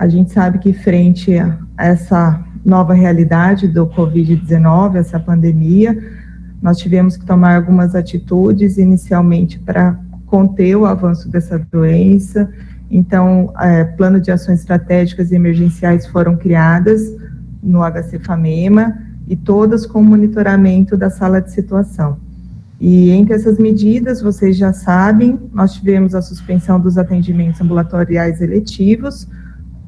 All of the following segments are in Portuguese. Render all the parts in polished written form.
A gente sabe que frente a essa nova realidade do Covid-19, essa pandemia, nós tivemos que tomar algumas atitudes inicialmente para conter o avanço dessa doença. Então, plano de ações estratégicas e emergenciais foram criadas no HC-FAMEMA e todas com monitoramento da sala de situação. E entre essas medidas, vocês já sabem, nós tivemos a suspensão dos atendimentos ambulatoriais eletivos,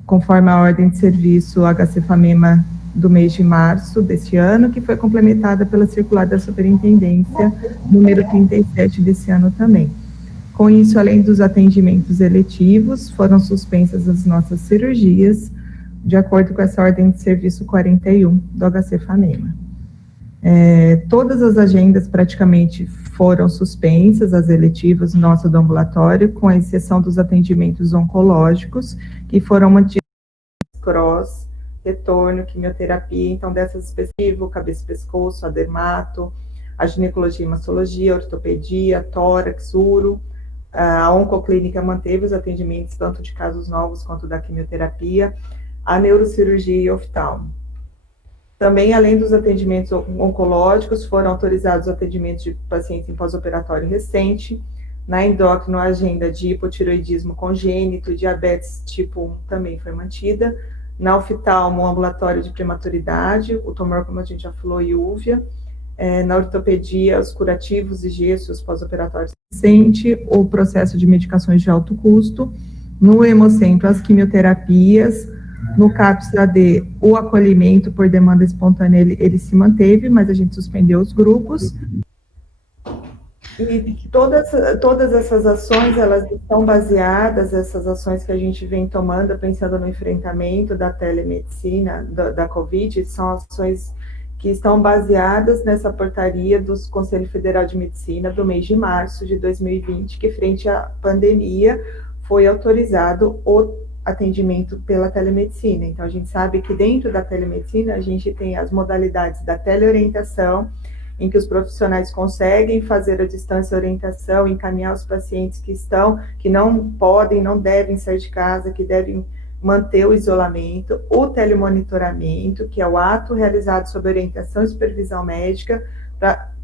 conforme a ordem de serviço HC-FAMEMA do mês de março deste ano, que foi complementada pela circular da superintendência número 37 desse ano também. Com isso, além dos atendimentos eletivos, foram suspensas as nossas cirurgias, de acordo com essa ordem de serviço 41 do HC-FAMEMA. Todas as agendas praticamente foram suspensas, as eletivas nossa do ambulatório, com a exceção dos atendimentos oncológicos, que foram mantidos cross, retorno, quimioterapia, então dessas específicas, cabeça e pescoço, a dermato, a ginecologia e mastologia, a ortopedia, tórax, uro. A oncoclínica manteve os atendimentos tanto de casos novos quanto da quimioterapia, a neurocirurgia e oftalmo. Também, além dos atendimentos oncológicos, foram autorizados atendimentos de pacientes em pós-operatório recente, na endócrino, a agenda de hipotiroidismo congênito, diabetes tipo 1 também foi mantida, na oftalmo, ambulatório de prematuridade, o tumor, como a gente já falou, e úvea, na ortopedia, os curativos e gessos pós-operatórios recente, o processo de medicações de alto custo, no hemocentro, as quimioterapias, no CAPS AD, o acolhimento por demanda espontânea, ele se manteve, mas a gente suspendeu os grupos. E todas essas ações, elas estão baseadas, essas ações que a gente vem tomando, pensando no enfrentamento da telemedicina, da Covid, são ações que estão baseadas nessa portaria do Conselho Federal de Medicina do mês de março de 2020, que frente à pandemia foi autorizado o atendimento pela telemedicina. Então, a gente sabe que dentro da telemedicina, a gente tem as modalidades da teleorientação, em que os profissionais conseguem fazer a distância orientação, encaminhar os pacientes que não podem, não devem sair de casa, que devem manter o isolamento, o telemonitoramento, que é o ato realizado sob orientação e supervisão médica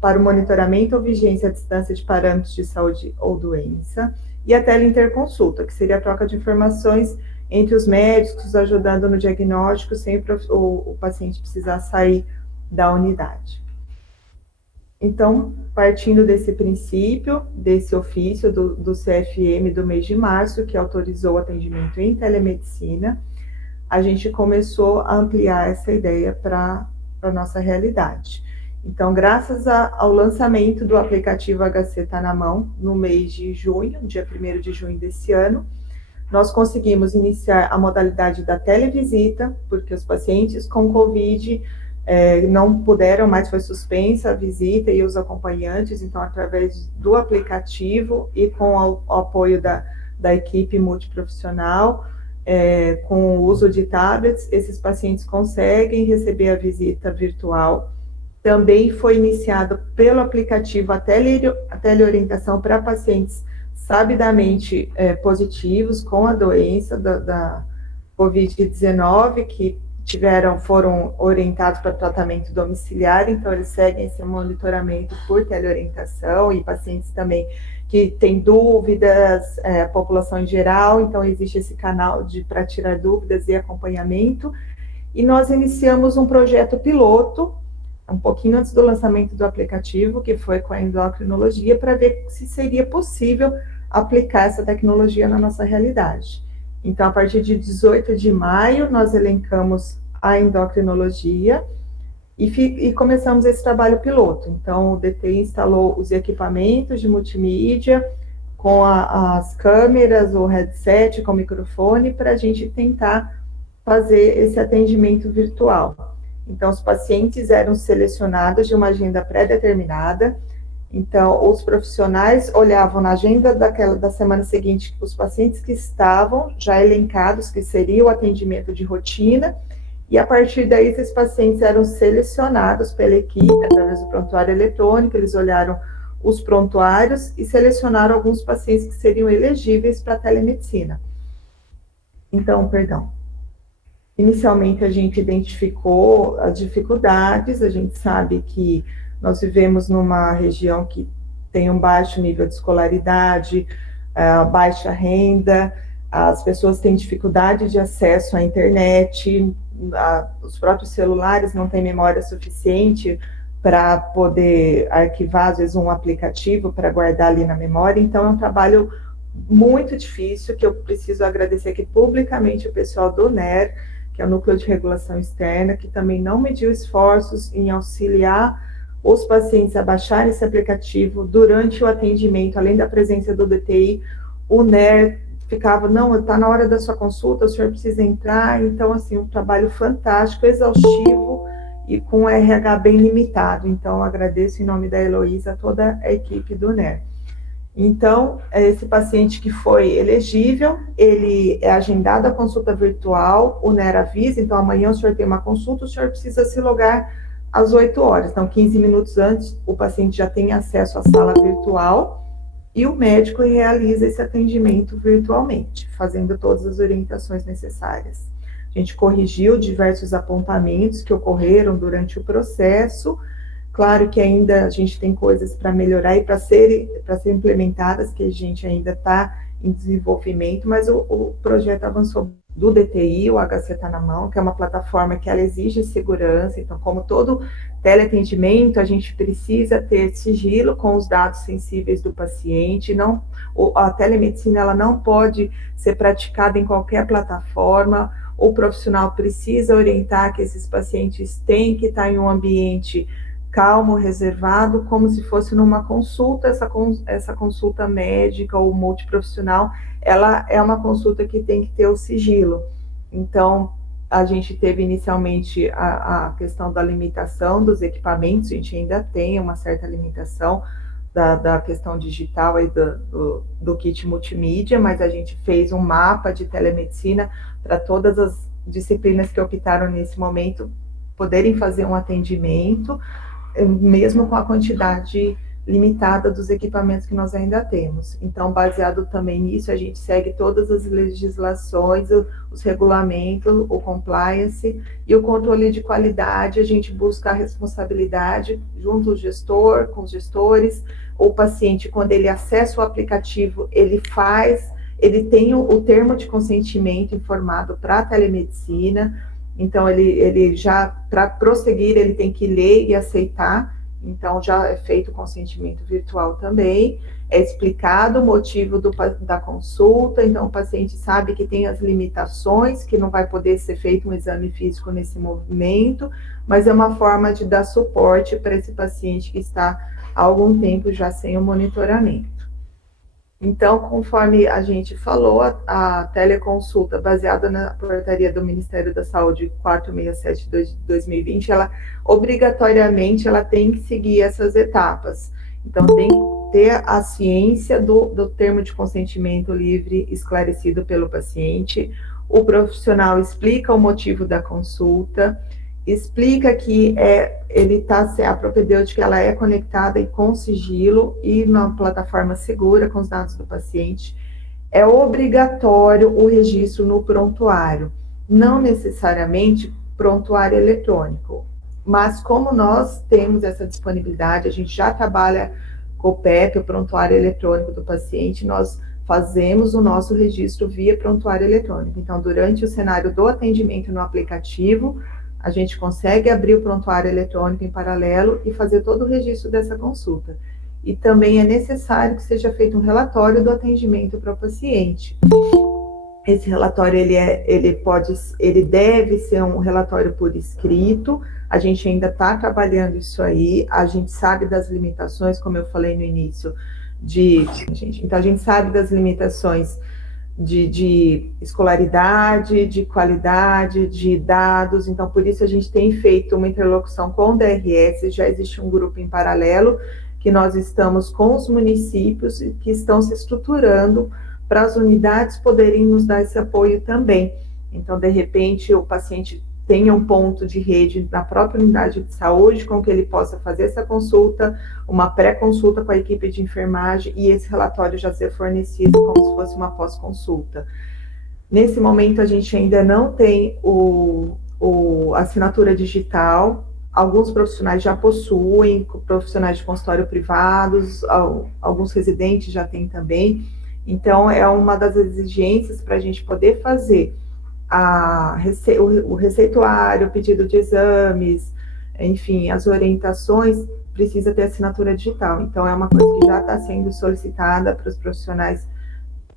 para o monitoramento ou vigência à distância de parâmetros de saúde ou doença, e a teleinterconsulta, que seria a troca de informações entre os médicos, ajudando no diagnóstico, sem o paciente precisar sair da unidade. Então, partindo desse princípio, desse ofício do CFM do mês de março, que autorizou o atendimento em telemedicina, a gente começou a ampliar essa ideia para a nossa realidade. Então, graças ao lançamento do aplicativo HC Tá Na Mão, no mês de junho, dia 1º de junho desse ano, nós conseguimos iniciar a modalidade da televisita, porque os pacientes com Covid não puderam mais, foi suspensa a visita e os acompanhantes, então, através do aplicativo e com o apoio da equipe multiprofissional, com o uso de tablets, esses pacientes conseguem receber a visita virtual. Também foi iniciado pelo aplicativo a teleorientação para pacientes sabidamente positivos com a doença da Covid-19, que foram orientados para tratamento domiciliar, então eles seguem esse monitoramento por teleorientação, e pacientes também que têm dúvidas, a população em geral, então existe esse canal para tirar dúvidas e acompanhamento, e nós iniciamos um projeto piloto, um pouquinho antes do lançamento do aplicativo, que foi com a endocrinologia, para ver se seria possível aplicar essa tecnologia na nossa realidade. Então, a partir de 18 de maio, nós elencamos a endocrinologia e começamos esse trabalho piloto. Então, o DT instalou os equipamentos de multimídia, com as câmeras, o headset, com o microfone, para a gente tentar fazer esse atendimento virtual. Então, os pacientes eram selecionados de uma agenda pré-determinada. Então, os profissionais olhavam na agenda da semana seguinte os pacientes que estavam já elencados, que seria o atendimento de rotina, e a partir daí esses pacientes eram selecionados pela equipe, através do prontuário eletrônico, eles olharam os prontuários e selecionaram alguns pacientes que seriam elegíveis para a telemedicina. Então, perdão. Inicialmente, a gente identificou as dificuldades, a gente sabe que nós vivemos numa região que tem um baixo nível de escolaridade, baixa renda, as pessoas têm dificuldade de acesso à internet, os próprios celulares não têm memória suficiente para poder arquivar, às vezes, um aplicativo para guardar ali na memória, então é um trabalho muito difícil, que eu preciso agradecer aqui publicamente o pessoal do NER, que é o Núcleo de Regulação Externa, que também não mediu esforços em auxiliar os pacientes a baixarem esse aplicativo durante o atendimento, além da presença do DTI, o NER ficava, não, está na hora da sua consulta, o senhor precisa entrar, então, assim, um trabalho fantástico, exaustivo, e com o RH bem limitado, então, agradeço em nome da Heloísa a toda a equipe do NER. Então, esse paciente que foi elegível, ele é agendado a consulta virtual, o NER avisa, então amanhã o senhor tem uma consulta, o senhor precisa se logar às 8 horas, então 15 minutos antes o paciente já tem acesso à sala virtual e o médico realiza esse atendimento virtualmente, fazendo todas as orientações necessárias. A gente corrigiu diversos apontamentos que ocorreram durante o processo. Claro que ainda a gente tem coisas para melhorar e para serem implementadas, que a gente ainda está em desenvolvimento, mas o projeto avançou do DTI, o HC está na mão, que é uma plataforma que ela exige segurança, então, como todo teleatendimento, a gente precisa ter sigilo com os dados sensíveis do paciente, não, a telemedicina ela não pode ser praticada em qualquer plataforma, o profissional precisa orientar que esses pacientes têm que estar em um ambiente calmo, reservado, como se fosse numa consulta, essa consulta médica ou multiprofissional, ela é uma consulta que tem que ter o sigilo. Então, a gente teve inicialmente a questão da limitação dos equipamentos, a gente ainda tem uma certa limitação da questão digital e do kit multimídia, mas a gente fez um mapa de telemedicina para todas as disciplinas que optaram nesse momento poderem fazer um atendimento, mesmo com a quantidade limitada dos equipamentos que nós ainda temos. Então, baseado também nisso, a gente segue todas as legislações, os regulamentos, o compliance e o controle de qualidade, a gente busca a responsabilidade junto ao gestor, com os gestores, o paciente, quando ele acessa o aplicativo, ele tem o termo de consentimento informado para a telemedicina. Então, ele já, para prosseguir, ele tem que ler e aceitar, então já é feito o consentimento virtual também, é explicado o motivo da consulta, então o paciente sabe que tem as limitações, que não vai poder ser feito um exame físico nesse momento, mas é uma forma de dar suporte para esse paciente que está há algum tempo já sem o monitoramento. Então, conforme a gente falou, a teleconsulta baseada na portaria do Ministério da Saúde 467 de 2020, ela obrigatoriamente ela tem que seguir essas etapas. Então, tem que ter a ciência do termo de consentimento livre esclarecido pelo paciente, o profissional explica o motivo da consulta, explica que a propedêutica ela é conectada e com sigilo e numa plataforma segura com os dados do paciente. É obrigatório o registro no prontuário, não necessariamente prontuário eletrônico, mas como nós temos essa disponibilidade, a gente já trabalha com o PEP, o prontuário eletrônico do paciente, nós fazemos o nosso registro via prontuário eletrônico. Então, durante o cenário do atendimento no aplicativo, a gente consegue abrir o prontuário eletrônico em paralelo e fazer todo o registro dessa consulta. E também é necessário que seja feito um relatório do atendimento para o paciente. Esse relatório, ele deve ser um relatório por escrito, a gente ainda está trabalhando isso aí, a gente sabe das limitações, como eu falei no início, então a gente sabe das limitações de escolaridade, de qualidade, de dados, então por isso a gente tem feito uma interlocução com o DRS, já existe um grupo em paralelo, que nós estamos com os municípios que estão se estruturando para as unidades poderem nos dar esse apoio também. Então, de repente, o paciente tenha um ponto de rede na própria unidade de saúde com que ele possa fazer essa consulta, uma pré-consulta com a equipe de enfermagem e esse relatório já ser fornecido como se fosse uma pós-consulta. Nesse momento, a gente ainda não tem a assinatura digital. Alguns profissionais já possuem, profissionais de consultório privados, alguns residentes já têm também. Então, é uma das exigências para a gente poder fazer o receituário, o pedido de exames, enfim, as orientações, precisa ter assinatura digital. Então, é uma coisa que já está sendo solicitada para os profissionais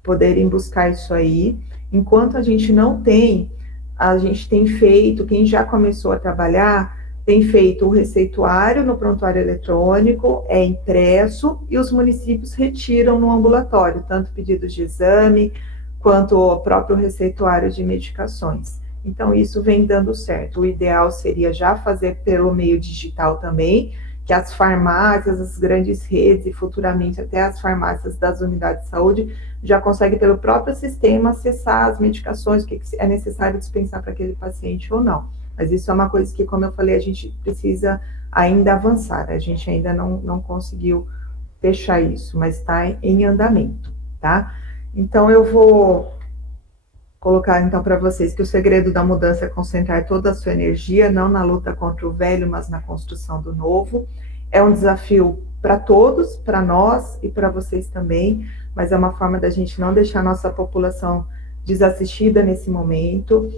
poderem buscar isso aí. Enquanto a gente não tem, a gente tem feito, quem já começou a trabalhar, tem feito o receituário no prontuário eletrônico, é impresso, e os municípios retiram no ambulatório, tanto pedidos de exame, quanto o próprio receituário de medicações. Então, isso vem dando certo. O ideal seria já fazer pelo meio digital também, que as farmácias, as grandes redes e futuramente até as farmácias das unidades de saúde já conseguem pelo próprio sistema acessar as medicações, o que é necessário dispensar para aquele paciente ou não. Mas isso é uma coisa que, como eu falei, a gente precisa ainda avançar, a gente ainda não conseguiu fechar isso, mas está em andamento, tá? Então, eu vou colocar então para vocês que o segredo da mudança é concentrar toda a sua energia, não na luta contra o velho, mas na construção do novo. É um desafio para todos, para nós e para vocês também, mas é uma forma da gente não deixar a nossa população desassistida nesse momento.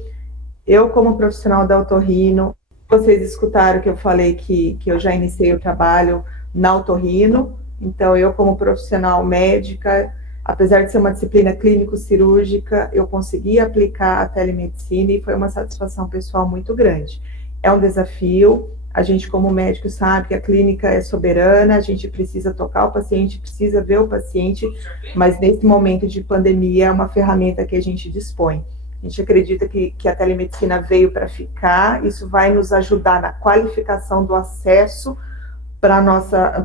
Eu, como profissional da otorrino, vocês escutaram que eu falei que eu já iniciei o trabalho na otorrino, então eu, como profissional médica, apesar de ser uma disciplina clínico-cirúrgica, eu consegui aplicar a telemedicina e foi uma satisfação pessoal muito grande. É um desafio, a gente como médico sabe que a clínica é soberana, a gente precisa tocar o paciente, precisa ver o paciente, mas nesse momento de pandemia é uma ferramenta que a gente dispõe. A gente acredita que a telemedicina veio para ficar, isso vai nos ajudar na qualificação do acesso para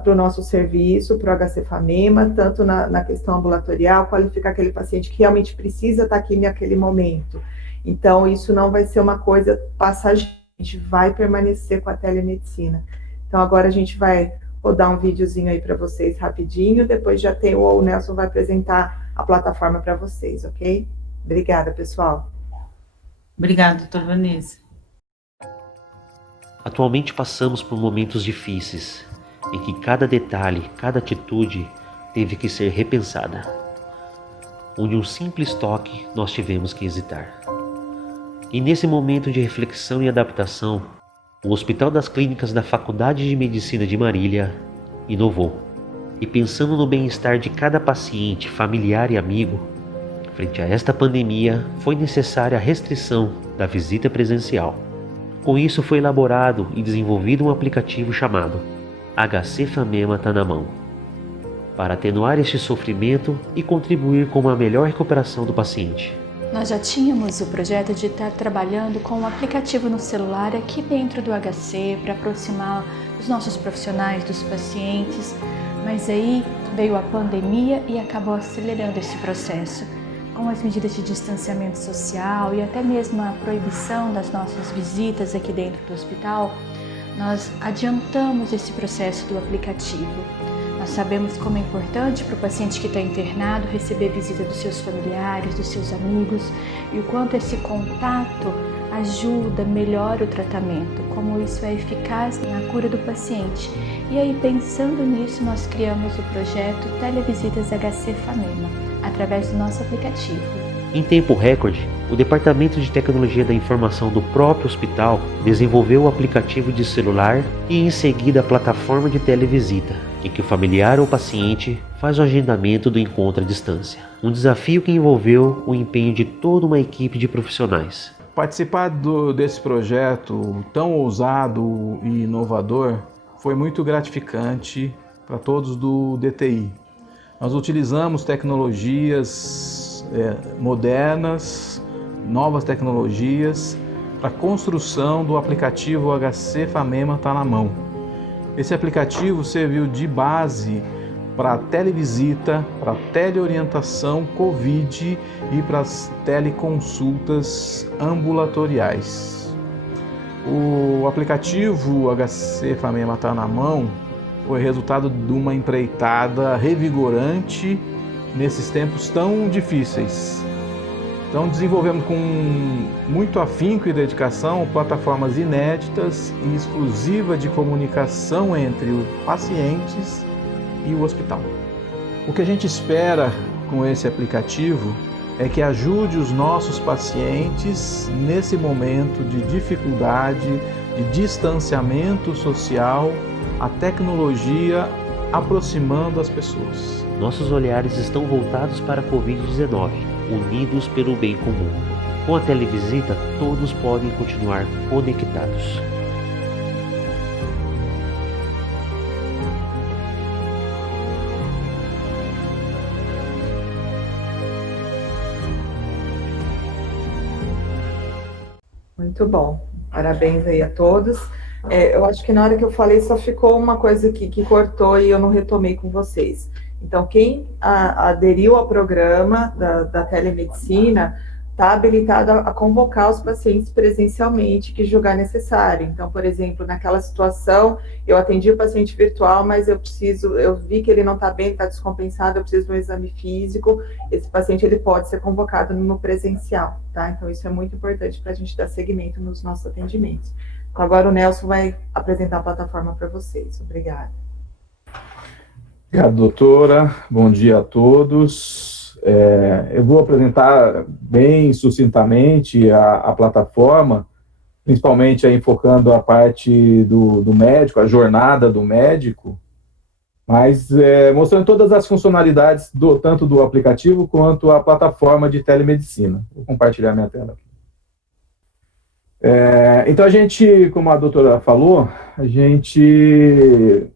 o nosso serviço, para o HC-FAMEMA, tanto na questão ambulatorial, qualificar aquele paciente que realmente precisa estar aqui naquele momento. Então, isso não vai ser uma coisa passageira, a gente vai permanecer com a telemedicina. Então, agora a gente vai rodar um videozinho aí para vocês rapidinho, depois já tem o Nelson vai apresentar a plataforma para vocês, ok? Obrigada, pessoal. Obrigada, doutora Vanessa. Atualmente passamos por momentos difíceis, em que cada detalhe, cada atitude teve que ser repensada, onde um simples toque nós tivemos que hesitar. E nesse momento de reflexão e adaptação, o Hospital das Clínicas da Faculdade de Medicina de Marília inovou. E pensando no bem-estar de cada paciente, familiar e amigo, frente a esta pandemia, foi necessária a restrição da visita presencial. Com isso foi elaborado e desenvolvido um aplicativo chamado HC-FAMEMA Tá na Mão, para atenuar este sofrimento e contribuir com uma melhor recuperação do paciente. Nós já tínhamos o projeto de estar trabalhando com um aplicativo no celular aqui dentro do HC para aproximar os nossos profissionais dos pacientes, mas aí veio a pandemia e acabou acelerando esse processo. Com as medidas de distanciamento social e até mesmo a proibição das nossas visitas aqui dentro do hospital, nós adiantamos esse processo do aplicativo. Nós sabemos como é importante para o paciente que está internado receber visita dos seus familiares, dos seus amigos, e o quanto esse contato ajuda, melhora o tratamento, como isso é eficaz na cura do paciente. E aí, pensando nisso, nós criamos o projeto Televisitas HC-FAMEMA, através do nosso aplicativo. Em tempo recorde, o Departamento de Tecnologia da Informação do próprio hospital desenvolveu o aplicativo de celular e em seguida a plataforma de televisita, em que o familiar ou paciente faz o agendamento do encontro à distância. Um desafio que envolveu o empenho de toda uma equipe de profissionais. Participar desse projeto tão ousado e inovador foi muito gratificante para todos do DTI. Nós utilizamos tecnologias modernas, novas tecnologias, para a construção do aplicativo HC-FAMEMA Tá na Mão. Esse aplicativo serviu de base para a televisita, para a teleorientação COVID e para as teleconsultas ambulatoriais. O aplicativo HC-FAMEMA Tá na Mão foi resultado de uma empreitada revigorante nesses tempos tão difíceis. Então desenvolvemos com muito afinco e dedicação plataformas inéditas e exclusivas de comunicação entre os pacientes e o hospital. O que a gente espera com esse aplicativo é que ajude os nossos pacientes nesse momento de dificuldade, de distanciamento social, a tecnologia aproximando as pessoas. Nossos olhares estão voltados para a Covid-19, unidos pelo bem comum. Com a televisita, todos podem continuar conectados. Muito bom. Parabéns aí a todos. Eu acho que na hora que eu falei só ficou uma coisa que cortou e eu não retomei com vocês. Então, quem aderiu ao programa da telemedicina está habilitado a convocar os pacientes presencialmente que julgar necessário. Então, por exemplo, naquela situação, eu atendi o paciente virtual, mas eu vi que ele não está bem, está descompensado, eu preciso de um exame físico. Esse paciente ele pode ser convocado no presencial, tá? Então, isso é muito importante para a gente dar seguimento nos nossos atendimentos. Então, agora o Nelson vai apresentar a plataforma para vocês. Obrigada. Obrigado, doutora. Bom dia a todos. Eu vou apresentar bem sucintamente a plataforma, principalmente aí enfocando a parte do médico, a jornada do médico, mas mostrando todas as funcionalidades tanto do aplicativo quanto a plataforma de telemedicina. Vou compartilhar minha tela aqui. Então a gente, como a doutora falou, a gente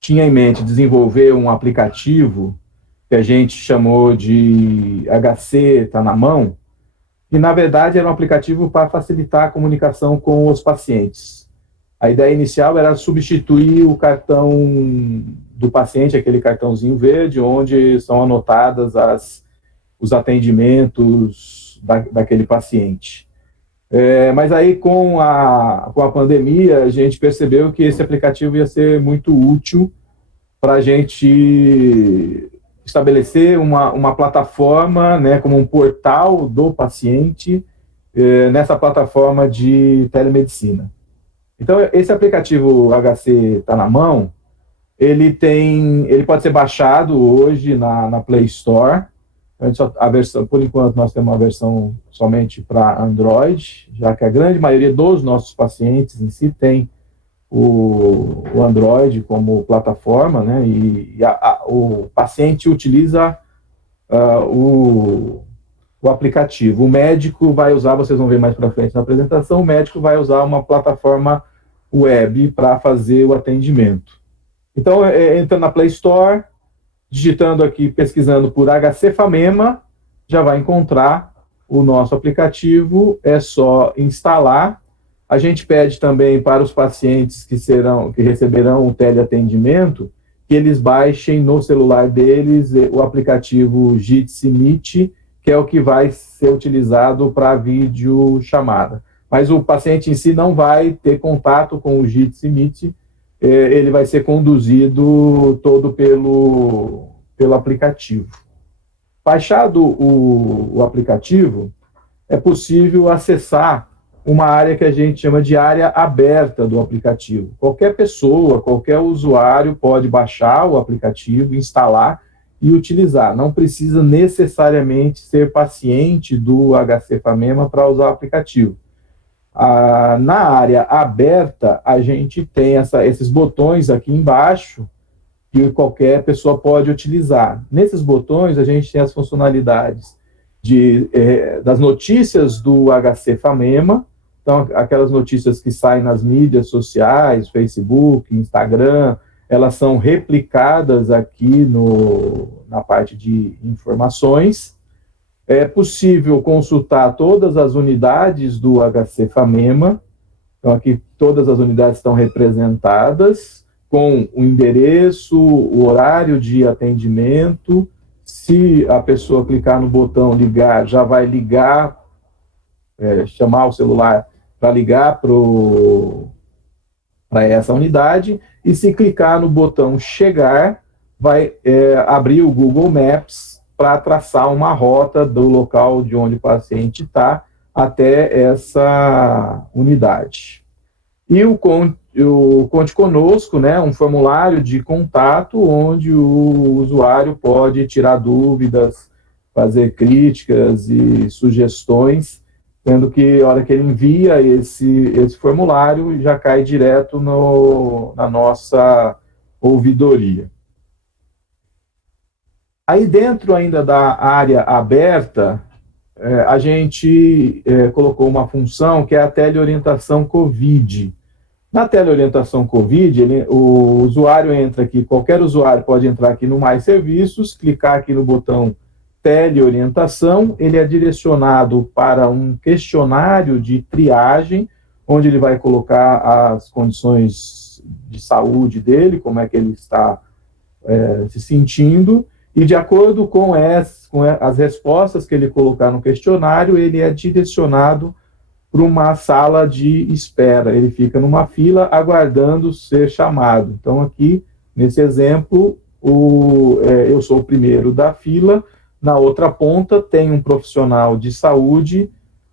tinha em mente desenvolver um aplicativo que a gente chamou de HC Tá na Mão, e na verdade era um aplicativo para facilitar a comunicação com os pacientes. A ideia inicial era substituir o cartão do paciente, aquele cartãozinho verde, onde são anotadas os atendimentos daquele paciente. Mas aí com a pandemia, a gente percebeu que esse aplicativo ia ser muito útil para a gente estabelecer uma plataforma, né, como um portal do paciente nessa plataforma de telemedicina. Então, esse aplicativo HC Tá na Mão, ele pode ser baixado hoje na Play Store. A versão, por enquanto, nós temos uma versão somente para Android, já que a grande maioria dos nossos pacientes em si tem o Android como plataforma, né? E o paciente utiliza o aplicativo. O médico vai usar, vocês vão ver mais para frente na apresentação, o médico vai usar uma plataforma web para fazer o atendimento. Então, entra na Play Store, digitando aqui, pesquisando por HC Famema, já vai encontrar o nosso aplicativo, é só instalar. A gente pede também para os pacientes que receberão o teleatendimento, que eles baixem no celular deles o aplicativo Jitsi Meet, que é o que vai ser utilizado para videochamada. Mas o paciente em si não vai ter contato com o Jitsi Meet, ele vai ser conduzido todo pelo aplicativo. Baixado o aplicativo, é possível acessar uma área que a gente chama de área aberta do aplicativo. Qualquer pessoa, qualquer usuário pode baixar o aplicativo, instalar e utilizar. Não precisa necessariamente ser paciente do HC Famema para usar o aplicativo. Na área aberta, a gente tem esses botões aqui embaixo que qualquer pessoa pode utilizar. Nesses botões, a gente tem as funcionalidades das notícias do HC Famema, então aquelas notícias que saem nas mídias sociais, Facebook, Instagram, elas são replicadas aqui na parte de informações. É possível consultar todas as unidades do HC Famema, então aqui todas as unidades estão representadas, com o endereço, o horário de atendimento. Se a pessoa clicar no botão ligar, já vai ligar, chamar o celular para ligar para essa unidade, e se clicar no botão chegar, vai abrir o Google Maps para traçar uma rota do local de onde o paciente está até essa unidade. E o Conte Conosco, né, um formulário de contato onde o usuário pode tirar dúvidas, fazer críticas e sugestões, sendo que a hora que ele envia esse formulário já cai direto na nossa ouvidoria. Aí dentro ainda da área aberta, a gente colocou uma função que é a teleorientação COVID. Na teleorientação COVID, o usuário entra aqui, qualquer usuário pode entrar aqui no Mais Serviços, clicar aqui no botão Teleorientação, ele é direcionado para um questionário de triagem, onde ele vai colocar as condições de saúde dele, como é que ele está se sentindo, e de acordo com as respostas que ele colocar no questionário, ele é direcionado para uma sala de espera. Ele fica numa fila aguardando ser chamado. Então, aqui, nesse exemplo, eu sou o primeiro da fila. Na outra ponta, tem um profissional de saúde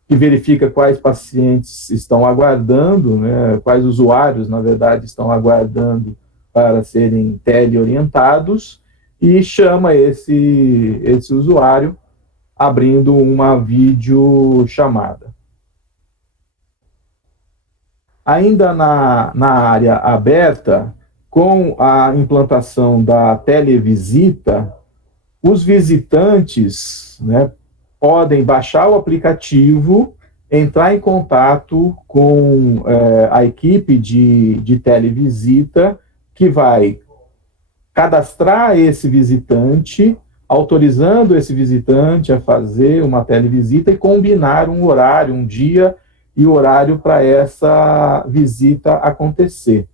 que verifica quais pacientes estão aguardando, né, quais usuários, na verdade, estão aguardando para serem teleorientados, e chama esse usuário abrindo uma videochamada. Ainda na área aberta, com a implantação da televisita, os visitantes, né, podem baixar o aplicativo, entrar em contato com a equipe de televisita, que vai cadastrar esse visitante, autorizando esse visitante a fazer uma televisita e combinar um horário, um dia e horário para essa visita acontecer.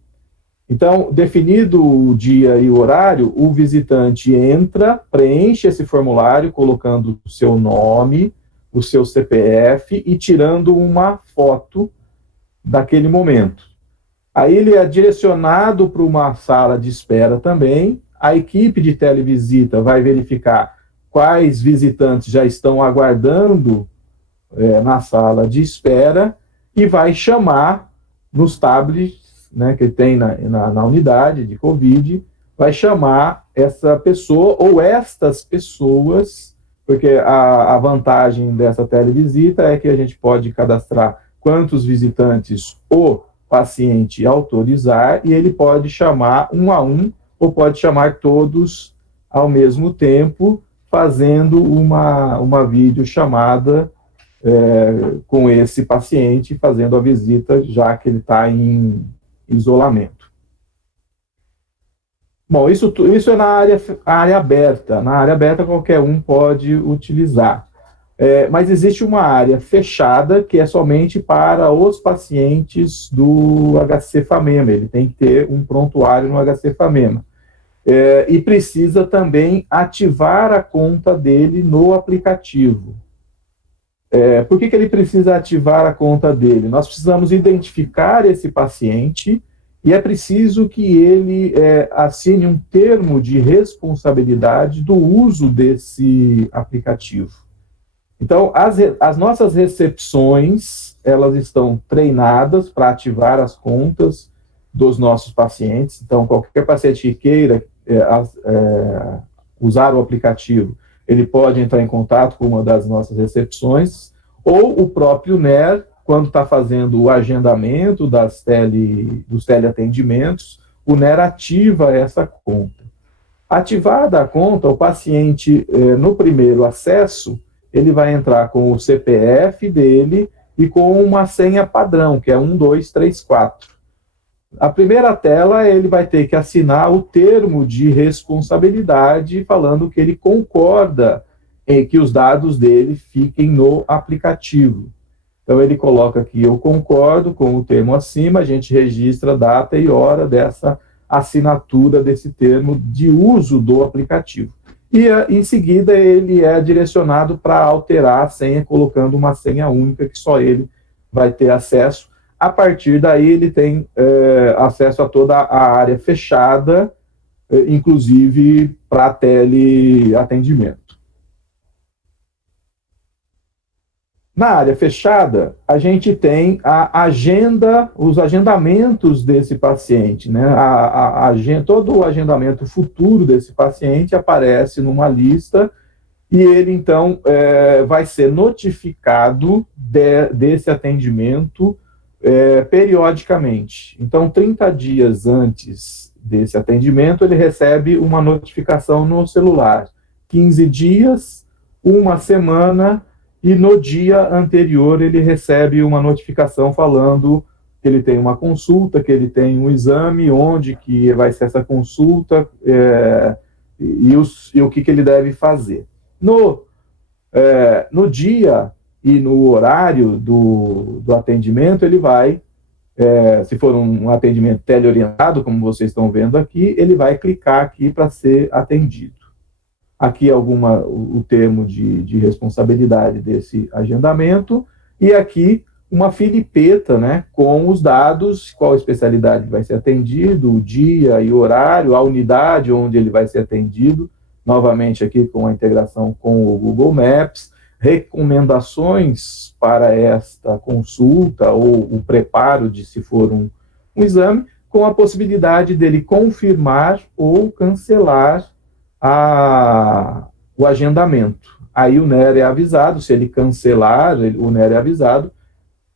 Então, definido o dia e o horário, o visitante entra, preenche esse formulário, colocando o seu nome, o seu CPF e tirando uma foto daquele momento. Aí ele é direcionado para uma sala de espera também. A equipe de televisita vai verificar quais visitantes já estão aguardando na sala de espera e vai chamar nos tablets, né, que tem na unidade de COVID, vai chamar essa pessoa ou estas pessoas, porque a vantagem dessa televisita é que a gente pode cadastrar quantos visitantes o paciente autorizar, e ele pode chamar um a um, ou pode chamar todos ao mesmo tempo, fazendo uma videochamada com esse paciente, fazendo a visita, já que ele está em isolamento. Bom, isso é na área aberta. Na área aberta, qualquer um pode utilizar. Mas existe uma área fechada que é somente para os pacientes do HC-FAMEMA. Ele tem que ter um prontuário no HC-FAMEMA. E precisa também ativar a conta dele no aplicativo. Por que ele precisa ativar a conta dele? Nós precisamos identificar esse paciente e é preciso que ele assine um termo de responsabilidade do uso desse aplicativo. Então, as nossas recepções, elas estão treinadas para ativar as contas dos nossos pacientes. Então, qualquer paciente que queira usar o aplicativo, ele pode entrar em contato com uma das nossas recepções, ou o próprio NER, quando está fazendo o agendamento dos teleatendimentos, o NER ativa essa conta. Ativada a conta, o paciente, no primeiro acesso, ele vai entrar com o CPF dele e com uma senha padrão, que é 1234. A primeira tela, ele vai ter que assinar o termo de responsabilidade, falando que ele concorda em que os dados dele fiquem no aplicativo. Então, ele coloca aqui, eu concordo com o termo acima, a gente registra a data e hora dessa assinatura desse termo de uso do aplicativo. E, em seguida, ele é direcionado para alterar a senha, colocando uma senha única que só ele vai ter acesso. A partir daí, ele tem acesso a toda a área fechada, inclusive para teleatendimento. Na área fechada, a gente tem a agenda, os agendamentos desse paciente, né? Todo o agendamento futuro desse paciente aparece numa lista e ele, então, vai ser notificado desse atendimento periodicamente. Então, 30 dias antes desse atendimento, ele recebe uma notificação no celular. 15 dias, uma semana, e no dia anterior ele recebe uma notificação falando que ele tem uma consulta, que ele tem um exame, onde que vai ser essa consulta e o que ele deve fazer. No dia e no horário do atendimento, ele vai, se for um atendimento teleorientado, como vocês estão vendo aqui, ele vai clicar aqui para ser atendido. Aqui o termo de responsabilidade desse agendamento, e aqui uma filipeta, né, com os dados, qual especialidade vai ser atendido, o dia e o horário, a unidade onde ele vai ser atendido, novamente aqui com a integração com o Google Maps, recomendações para esta consulta ou o preparo de se for um exame, com a possibilidade dele confirmar ou cancelar o agendamento. Aí o NER é avisado, se ele cancelar, o NER é avisado,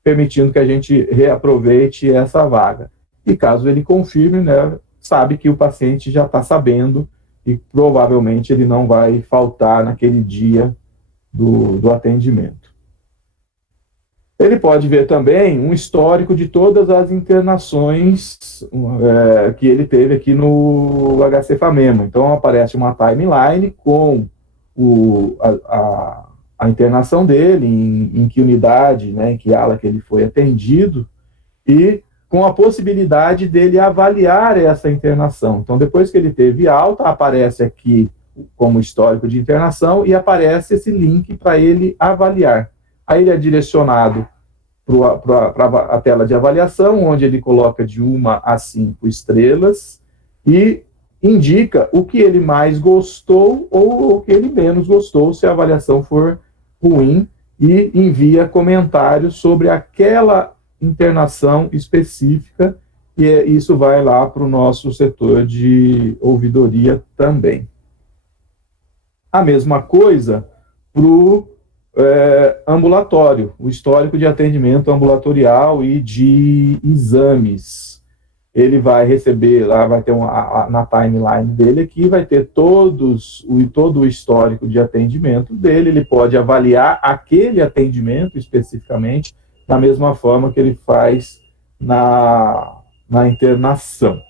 permitindo que a gente reaproveite essa vaga. E caso ele confirme, né, sabe que o paciente já está sabendo e provavelmente ele não vai faltar naquele dia do atendimento. Ele pode ver também um histórico de todas as internações que ele teve aqui no HC-FAMEMA. Então, aparece uma timeline com a internação dele, em que unidade, né, em que ala que ele foi atendido, e com a possibilidade dele avaliar essa internação. Então, depois que ele teve alta, aparece aqui como histórico de internação e aparece esse link para ele avaliar. Aí ele é direcionado para a tela de avaliação, onde ele coloca de 1 a 5 estrelas e indica o que ele mais gostou ou o que ele menos gostou, se a avaliação for ruim, e envia comentários sobre aquela internação específica, e isso vai lá para o nosso setor de ouvidoria também. A mesma coisa para o ambulatório, o histórico de atendimento ambulatorial e de exames. Ele vai receber, lá vai ter na timeline dele aqui, vai ter todo o histórico de atendimento dele, ele pode avaliar aquele atendimento especificamente, da mesma forma que ele faz na internação.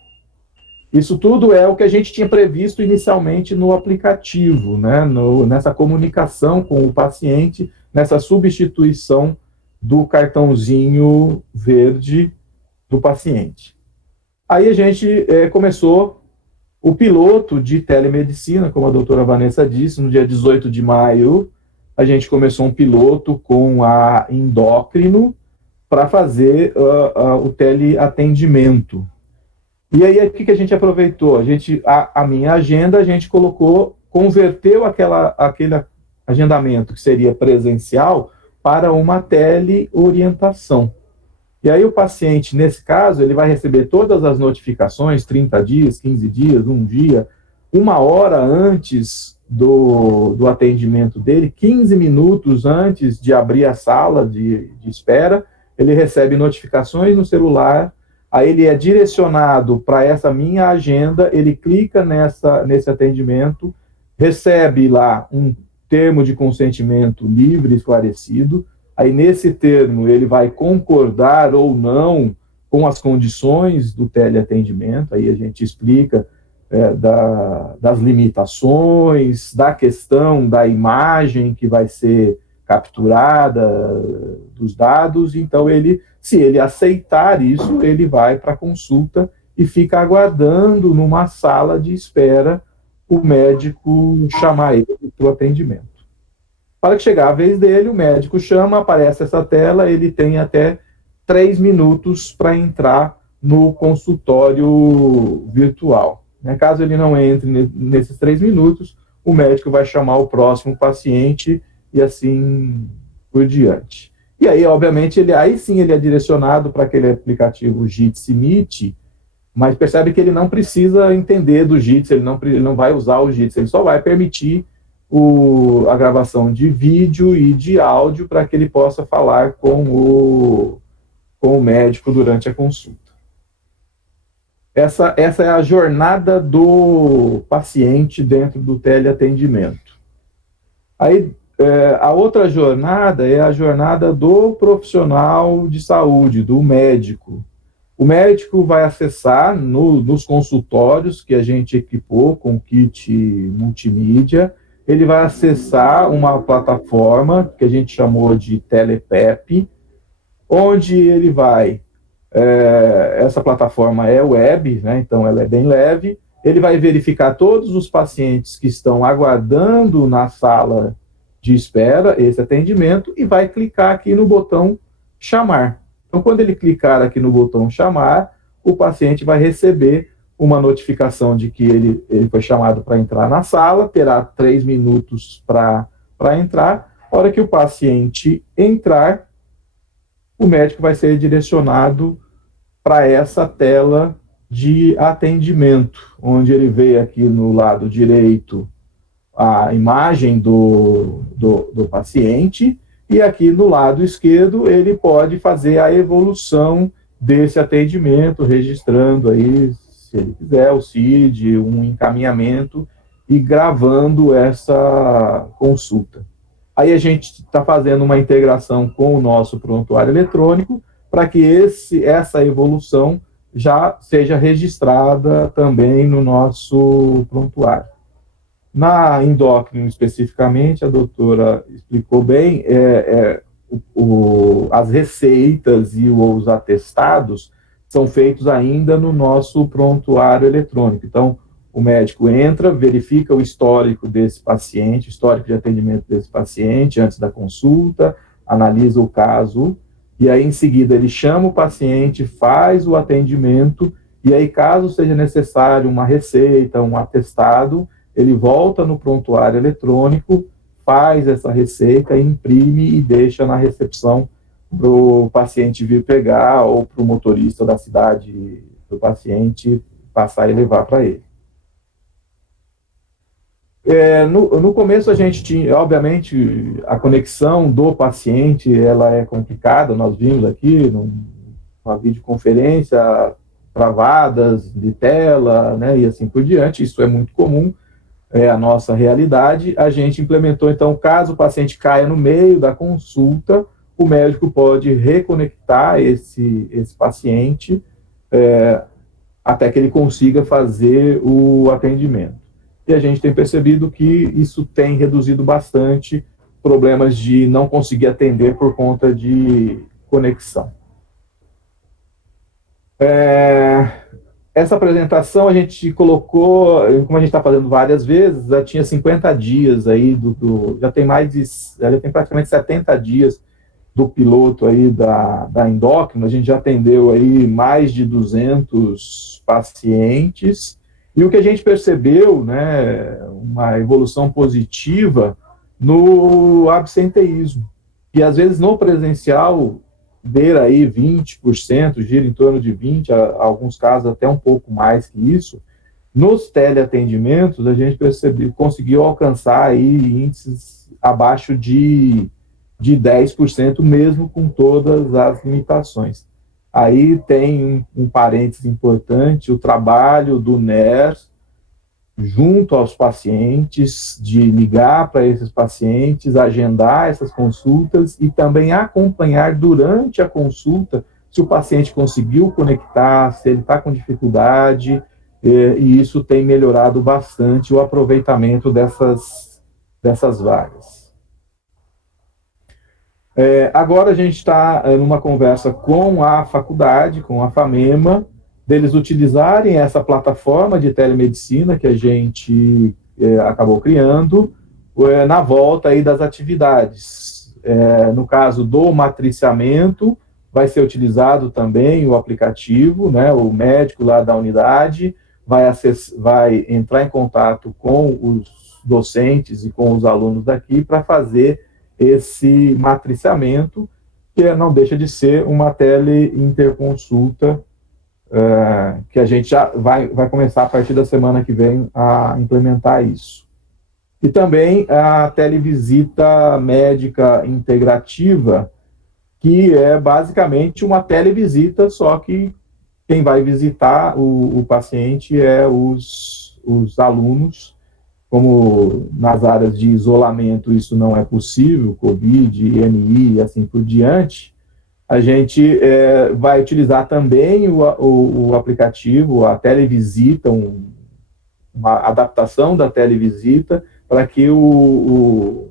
Isso tudo é o que a gente tinha previsto inicialmente no aplicativo, né? Nessa comunicação com o paciente, nessa substituição do cartãozinho verde do paciente. Aí a gente começou o piloto de telemedicina, como a doutora Vanessa disse, no dia 18 de maio, a gente começou um piloto com a Endócrino para fazer o teleatendimento. E aí, o que a gente aproveitou? A minha agenda, a gente converteu aquele agendamento que seria presencial para uma teleorientação. E aí o paciente, nesse caso, ele vai receber todas as notificações, 30 dias, 15 dias, um dia, 1 hora antes do atendimento dele, 15 minutos antes de abrir a sala de espera, ele recebe notificações no celular. Aí ele é direcionado para essa minha agenda, ele clica nesse atendimento, recebe lá um termo de consentimento livre e esclarecido, aí nesse termo ele vai concordar ou não com as condições do teleatendimento, aí a gente explica das limitações, da questão da imagem que vai ser capturada, dos dados, então se ele aceitar isso, ele vai para a consulta e fica aguardando numa sala de espera o médico chamar ele para o atendimento. Para que chegar a vez dele, o médico chama, aparece essa tela, ele tem até 3 minutos para entrar no consultório virtual. Caso ele não entre nesses 3 minutos, o médico vai chamar o próximo paciente e assim por diante. E aí, obviamente, aí sim ele é direcionado para aquele aplicativo Jitsi Meet, mas percebe que ele não precisa entender do Jitsi, ele não vai usar o Jitsi, ele só vai permitir a gravação de vídeo e de áudio para que ele possa falar com o médico durante a consulta. Essa é a jornada do paciente dentro do teleatendimento. Aí, a outra jornada é a jornada do profissional de saúde, do médico. O médico vai acessar nos consultórios que a gente equipou com kit multimídia, ele vai acessar uma plataforma que a gente chamou de Telepep, onde ele vai, essa plataforma é web, né, então ela é bem leve, ele vai verificar todos os pacientes que estão aguardando na sala de espera esse atendimento e vai clicar aqui no botão chamar. Então, quando ele clicar aqui no botão chamar, o paciente vai receber uma notificação de que ele foi chamado para entrar na sala, terá 3 minutos para entrar. A hora que o paciente entrar, o médico vai ser direcionado para essa tela de atendimento, onde ele vê aqui no lado direito a imagem do paciente, e aqui no lado esquerdo ele pode fazer a evolução desse atendimento, registrando aí, se ele quiser, o CID, um encaminhamento e gravando essa consulta. Aí a gente está fazendo uma integração com o nosso prontuário eletrônico para que essa evolução já seja registrada também no nosso prontuário. Na endócrino, especificamente, a doutora explicou bem, as receitas e os atestados são feitos ainda no nosso prontuário eletrônico. Então, o médico entra, verifica o histórico desse paciente, o histórico de atendimento desse paciente antes da consulta, analisa o caso, e aí, em seguida, ele chama o paciente, faz o atendimento, e aí, caso seja necessário uma receita, um atestado, ele volta no prontuário eletrônico, faz essa receita, imprime e deixa na recepção para o paciente vir pegar ou para o motorista da cidade do paciente passar e levar para ele. No começo a gente tinha, obviamente, a conexão do paciente, ela é complicada, nós vimos aqui numa videoconferência, travadas de tela, né, e assim por diante, isso é muito comum, é a nossa realidade. A gente implementou, então, caso o paciente caia no meio da consulta, o médico pode reconectar esse paciente até que ele consiga fazer o atendimento. E a gente tem percebido que isso tem reduzido bastante problemas de não conseguir atender por conta de conexão. Essa apresentação a gente colocou, como a gente está fazendo várias vezes, já tinha 50 dias aí, já tem praticamente 70 dias do piloto aí da endócrina, a gente já atendeu aí mais de 200 pacientes, e o que a gente percebeu, né, uma evolução positiva no absenteísmo, que às vezes no presencial beira aí 20%, gira em torno de 20%, alguns casos até um pouco mais que isso. Nos teleatendimentos, a gente conseguiu alcançar aí índices abaixo de 10%, mesmo com todas as limitações. Aí tem um parênteses importante, o trabalho do NERS junto aos pacientes, de ligar para esses pacientes, agendar essas consultas e também acompanhar durante a consulta se o paciente conseguiu conectar, se ele está com dificuldade, e isso tem melhorado bastante o aproveitamento dessas vagas. Agora a gente está numa conversa com a faculdade, com a FAMEMA, deles utilizarem essa plataforma de telemedicina que a gente acabou criando na volta aí das atividades. No caso do matriciamento, vai ser utilizado também o aplicativo, né, o médico lá da unidade vai entrar em contato com os docentes e com os alunos daqui para fazer esse matriciamento, que não deixa de ser uma teleinterconsulta, que a gente já vai começar a partir da semana que vem a implementar isso. E também a televisita médica integrativa, que é basicamente uma televisita, só que quem vai visitar o paciente é os alunos. Como nas áreas de isolamento isso não é possível, Covid, IMI e assim por diante, a gente vai utilizar também o aplicativo, a televisita, uma adaptação da televisita, para que o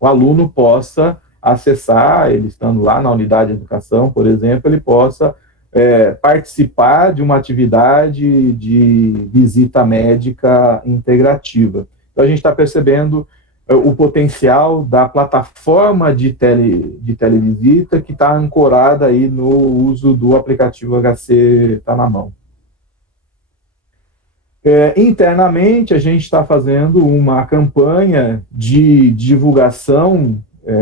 aluno possa acessar, ele estando lá na unidade de educação, por exemplo, ele possa participar de uma atividade de visita médica integrativa. Então, a gente está percebendo o potencial da plataforma de televisita que está ancorada aí no uso do aplicativo HC Tá na Mão. Internamente, a gente está fazendo uma campanha de divulgação.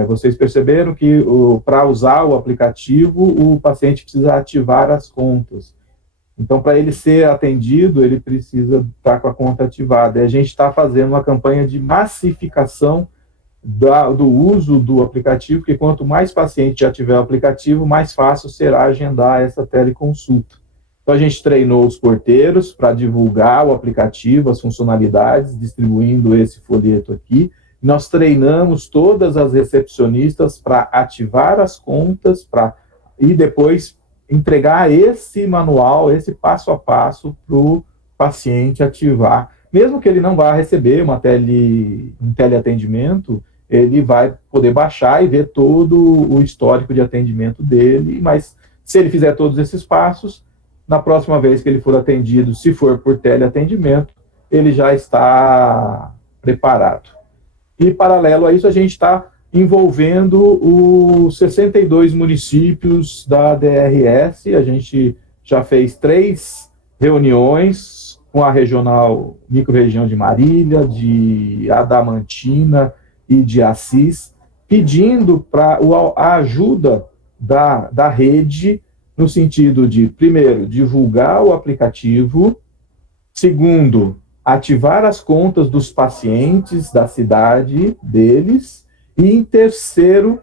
Vocês perceberam que para usar o aplicativo, o paciente precisa ativar as contas. Então, para ele ser atendido, ele precisa estar com a conta ativada. E a gente está fazendo uma campanha de massificação do uso do aplicativo, porque quanto mais paciente já tiver o aplicativo, mais fácil será agendar essa teleconsulta. Então, a gente treinou os porteiros para divulgar o aplicativo, as funcionalidades, distribuindo esse folheto aqui. Nós treinamos todas as recepcionistas para ativar as contas e depois entregar esse manual, esse passo a passo para o paciente ativar. Mesmo que ele não vá receber um teleatendimento, ele vai poder baixar e ver todo o histórico de atendimento dele, mas se ele fizer todos esses passos, na próxima vez que ele for atendido, se for por teleatendimento, ele já está preparado. E, paralelo a isso, a gente está envolvendo os 62 municípios da DRS. A gente já fez 3 reuniões com a microrregião de Marília, de Adamantina e de Assis, pedindo a ajuda da rede, no sentido de, primeiro, divulgar o aplicativo, segundo, ativar as contas dos pacientes da cidade deles, e em terceiro,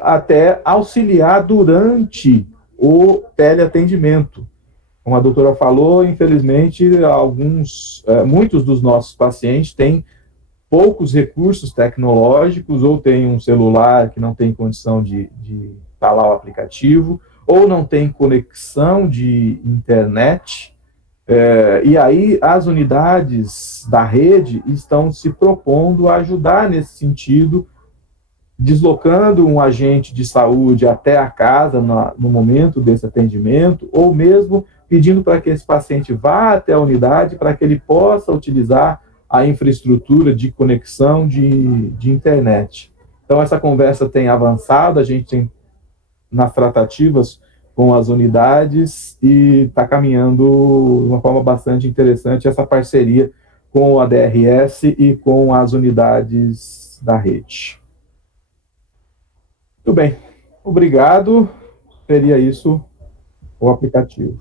até auxiliar durante o teleatendimento. Como a doutora falou, infelizmente, muitos dos nossos pacientes têm poucos recursos tecnológicos, ou têm um celular que não tem condição de instalar o aplicativo, ou não tem conexão de internet. E aí as unidades da rede estão se propondo a ajudar nesse sentido, deslocando um agente de saúde até a casa no momento desse atendimento, ou mesmo pedindo para que esse paciente vá até a unidade para que ele possa utilizar a infraestrutura de conexão de internet. Então, essa conversa tem avançado, a gente tem nas tratativas com as unidades e está caminhando de uma forma bastante interessante essa parceria com a DRS e com as unidades da rede. Muito bem, obrigado. Seria isso o aplicativo.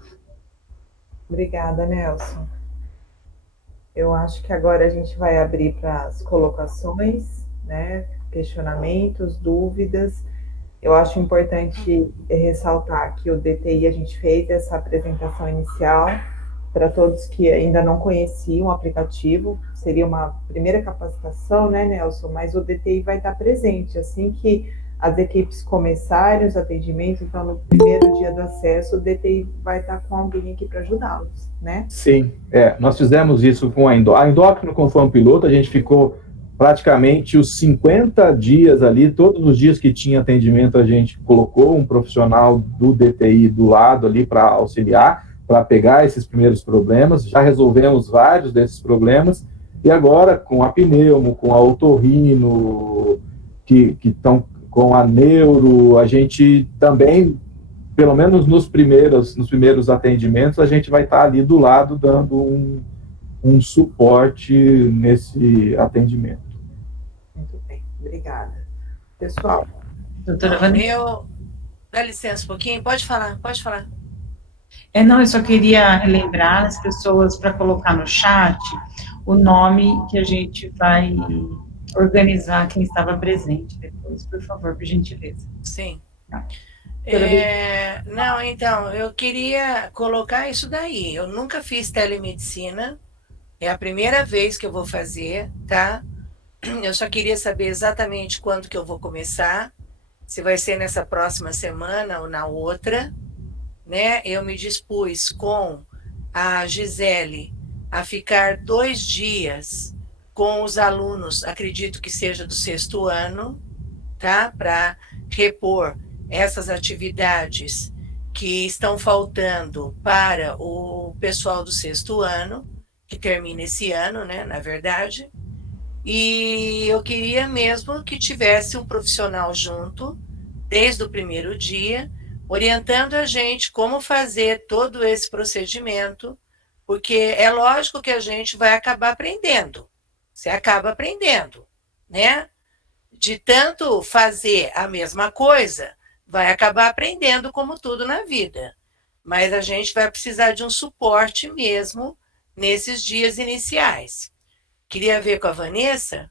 Obrigada, Nelson. Eu acho que agora a gente vai abrir para as colocações, né, questionamentos, dúvidas. Eu acho importante ressaltar que o DTI, a gente fez essa apresentação inicial para todos que ainda não conheciam o aplicativo. Seria uma primeira capacitação, né, Nelson? Mas o DTI vai estar presente assim que as equipes começarem os atendimentos. Então, no primeiro dia do acesso, o DTI vai estar com alguém aqui para ajudá-los, né? Sim, nós fizemos isso com a endócrino, como foi um piloto, a gente ficou praticamente os 50 dias ali, todos os dias que tinha atendimento, a gente colocou um profissional do DTI do lado ali para auxiliar, para pegar esses primeiros problemas. Já resolvemos vários desses problemas, e agora com a pneumo, com a otorrino, que estão com a neuro, a gente também, pelo menos nos primeiros atendimentos, a gente vai estar ali do lado dando um suporte nesse atendimento. Muito bem, obrigada. pessoal. Doutora Bom, Vanessa. dá licença um pouquinho, pode falar, pode falar. Não, eu só queria relembrar as pessoas para colocar no chat o nome que a gente vai organizar quem estava presente depois, por favor, por gentileza. Sim. Tá. Não, então, eu queria colocar isso daí. Eu nunca fiz telemedicina, é a primeira vez que eu vou fazer, tá? Eu só queria saber exatamente quando que eu vou começar, se vai ser nessa próxima semana ou na outra, né? Eu me dispus com a Gisele a ficar 2 dias com os alunos, acredito que seja do 6º ano, tá? Para repor essas atividades que estão faltando para o pessoal do 6º ano, que termina esse ano, né, na verdade. E eu queria mesmo que tivesse um profissional junto, desde o primeiro dia, orientando a gente como fazer todo esse procedimento, porque é lógico que a gente vai acabar aprendendo. Você acaba aprendendo, né? De tanto fazer a mesma coisa, vai acabar aprendendo como tudo na vida. Mas a gente vai precisar de um suporte mesmo nesses dias iniciais. Queria ver com a Vanessa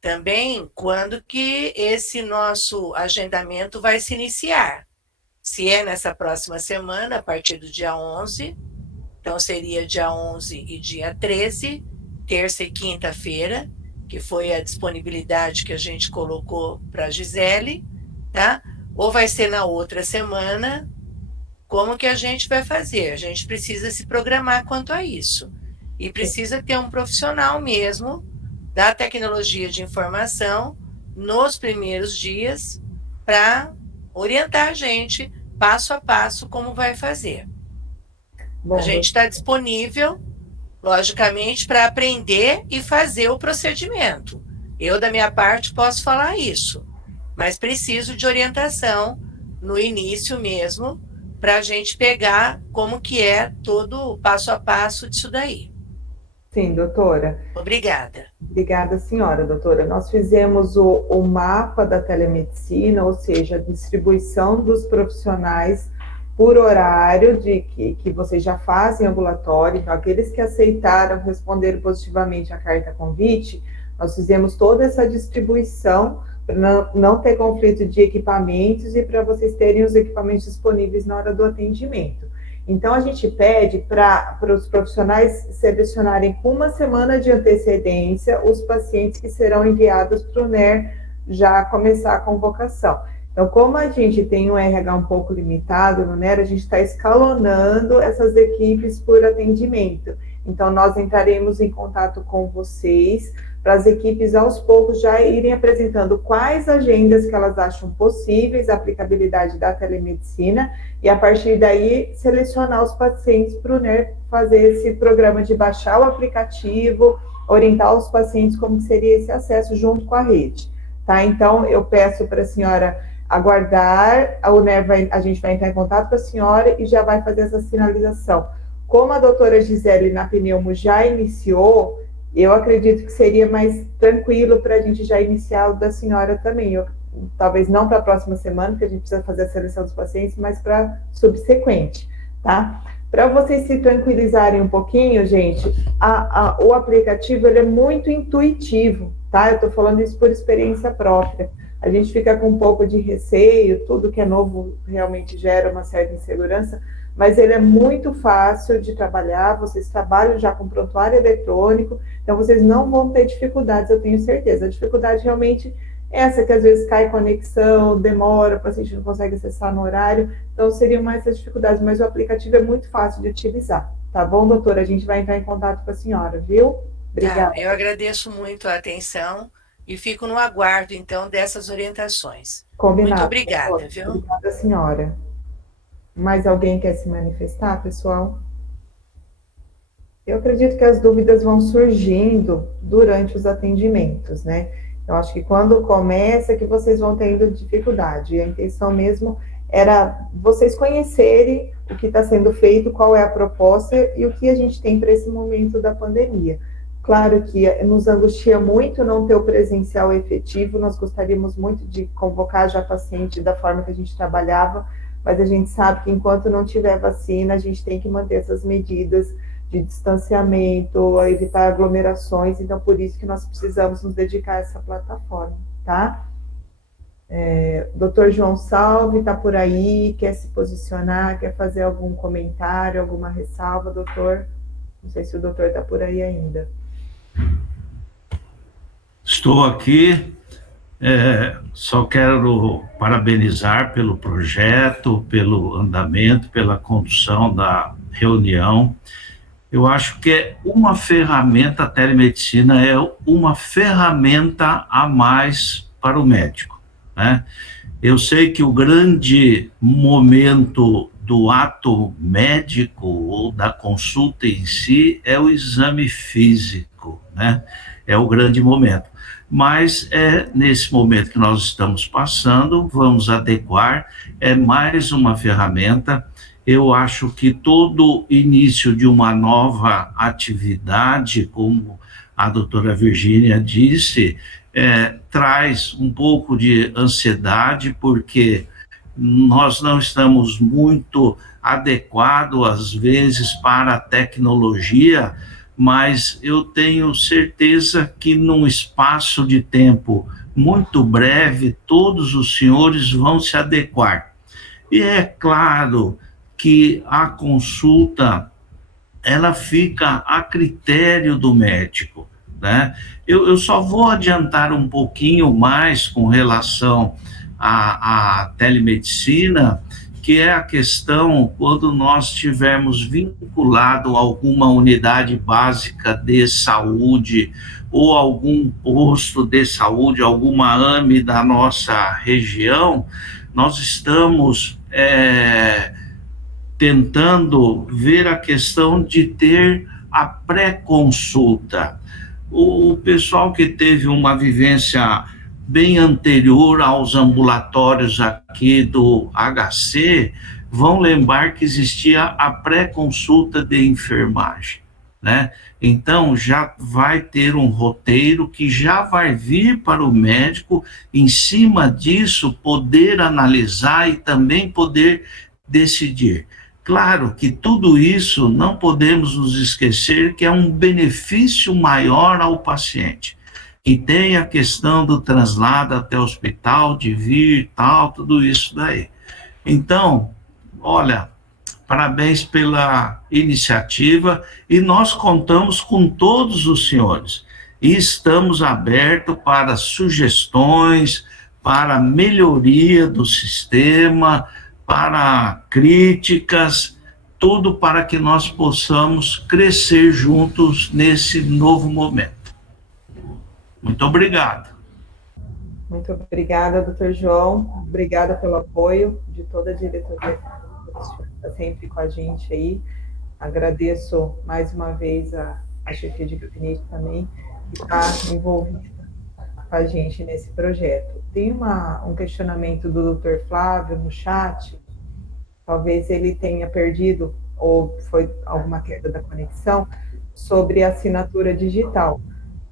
também quando que esse nosso agendamento vai se iniciar. Se é nessa próxima semana, a partir do dia 11, então seria dia 11 e dia 13, terça e quinta-feira, que foi a disponibilidade que a gente colocou para a Gisele, tá? Ou vai ser na outra semana, como que a gente vai fazer? A gente precisa se programar quanto a isso. E precisa ter um profissional mesmo da tecnologia de informação nos primeiros dias para orientar a gente passo a passo como vai fazer. Bom, a gente está disponível, logicamente, para aprender e fazer o procedimento. Eu, da minha parte, posso falar isso, mas preciso de orientação no início mesmo, para a gente pegar como que é todo o passo a passo disso daí. Sim, doutora. Obrigada. Obrigada, senhora, doutora. Nós fizemos o mapa da telemedicina, ou seja, a distribuição dos profissionais por horário que vocês já fazem ambulatório. Então, aqueles que aceitaram, responderam positivamente a carta convite, nós fizemos toda essa distribuição para não ter conflito de equipamentos e para vocês terem os equipamentos disponíveis na hora do atendimento. Então, a gente pede para os profissionais selecionarem com uma semana de antecedência os pacientes que serão enviados para o NER já começar a convocação. Então, como a gente tem um RH um pouco limitado no NER, a gente está escalonando essas equipes por atendimento. Então, nós entraremos em contato com vocês para as equipes, aos poucos, já irem apresentando quais agendas que elas acham possíveis, a aplicabilidade da telemedicina, e a partir daí selecionar os pacientes para o NER fazer esse programa de baixar o aplicativo, orientar os pacientes como seria esse acesso junto com a rede, tá? Então, eu peço para a senhora aguardar, a gente vai entrar em contato com a senhora e já vai fazer essa sinalização. Como a doutora Gisele na Pneumo já iniciou, eu acredito que seria mais tranquilo para a gente já iniciar o da senhora também. Talvez não para a próxima semana, porque a gente precisa fazer a seleção dos pacientes, mas para subsequente, tá? Para vocês se tranquilizarem um pouquinho, gente, o aplicativo ele é muito intuitivo, tá? Eu estou falando isso por experiência própria. A gente fica com um pouco de receio, tudo que é novo realmente gera uma certa insegurança, mas ele é muito fácil de trabalhar, vocês trabalham já com prontuário eletrônico, então vocês não vão ter dificuldades, eu tenho certeza. A dificuldade realmente é essa, que às vezes cai conexão, demora, o paciente não consegue acessar no horário, então seriam mais essas dificuldades, mas o aplicativo é muito fácil de utilizar, tá bom, doutora? A gente vai entrar em contato com a senhora, viu? Obrigada. Tá, eu agradeço muito a atenção e fico no aguardo, então, dessas orientações. Combinado. Muito obrigada, doutora. viu? Obrigada, senhora. Mais alguém quer se manifestar, pessoal? Eu acredito que as dúvidas vão surgindo durante os atendimentos, né? Eu acho que quando começa que vocês vão tendo dificuldade. E a intenção mesmo era vocês conhecerem o que está sendo feito, qual é a proposta e o que a gente tem para esse momento da pandemia. Claro que nos angustia muito não ter o presencial efetivo, nós gostaríamos muito de convocar já paciente da forma que a gente trabalhava, mas a gente sabe que enquanto não tiver vacina, a gente tem que manter essas medidas de distanciamento, evitar aglomerações, então por isso que nós precisamos nos dedicar a essa plataforma, tá? Doutor João Salve está por aí, quer se posicionar, quer fazer algum comentário, alguma ressalva, doutor? Não sei se o doutor está por aí ainda. Estou aqui, só quero parabenizar pelo projeto, pelo andamento, pela condução da reunião. Eu acho que é uma ferramenta, a telemedicina é uma ferramenta a mais para o médico, né? Eu sei que o grande momento do ato médico ou da consulta em si é o exame físico, né? É o grande momento. Mas é nesse momento que nós estamos passando, vamos adequar, é mais uma ferramenta. Eu acho que todo início de uma nova atividade, como a doutora Virgínia disse, traz um pouco de ansiedade, porque nós não estamos muito adequados, às vezes, para a tecnologia, mas eu tenho certeza que num espaço de tempo muito breve, todos os senhores vão se adequar. E é claro que a consulta, ela fica a critério do médico, né? Eu só vou adiantar um pouquinho mais com relação à telemedicina, que é a questão quando nós tivermos vinculado a alguma unidade básica de saúde ou algum posto de saúde, alguma AME da nossa região, nós estamos tentando ver a questão de ter a pré-consulta. O pessoal que teve uma vivência bem anterior aos ambulatórios aqui do HC, vão lembrar que existia a pré-consulta de enfermagem, né? Então, já vai ter um roteiro que já vai vir para o médico, em cima disso, poder analisar e também poder decidir. Claro que tudo isso não podemos nos esquecer que é um benefício maior ao paciente. E tem a questão do translado até o hospital, de vir, tal, tudo isso daí. Então, olha, parabéns pela iniciativa e nós contamos com todos os senhores. E estamos abertos para sugestões, para melhoria do sistema, para críticas, tudo para que nós possamos crescer juntos nesse novo momento. Muito obrigado. Muito obrigada, doutor João. Obrigada pelo apoio de toda a diretoria que está sempre com a gente aí. Agradeço mais uma vez a chefia de gabinete também, que está envolvida com a gente nesse projeto. Tem um questionamento do doutor Flávio no chat, talvez ele tenha perdido, ou foi alguma queda da conexão, sobre a assinatura digital.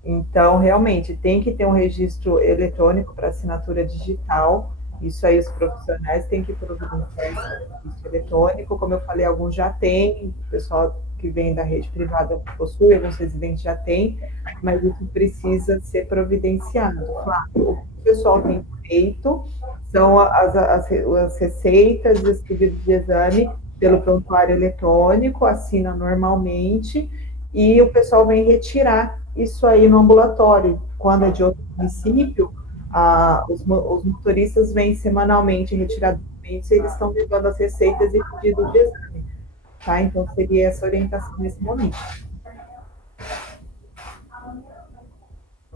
Então, realmente, tem que ter um registro eletrônico para assinatura digital. Isso aí os profissionais têm que providenciar esse registro eletrônico. Como eu falei, alguns já têm, o pessoal que vem da rede privada possui, alguns residentes já têm, mas isso precisa ser providenciado. Claro, o que o pessoal tem feito são as receitas e os pedidos de exame pelo prontuário eletrônico, assina normalmente, e o pessoal vem retirar isso aí no ambulatório. Quando é de outro município, os motoristas vêm semanalmente retirar documentos e eles estão levando as receitas e pedidos de exame. Tá? Então, seria essa orientação nesse momento.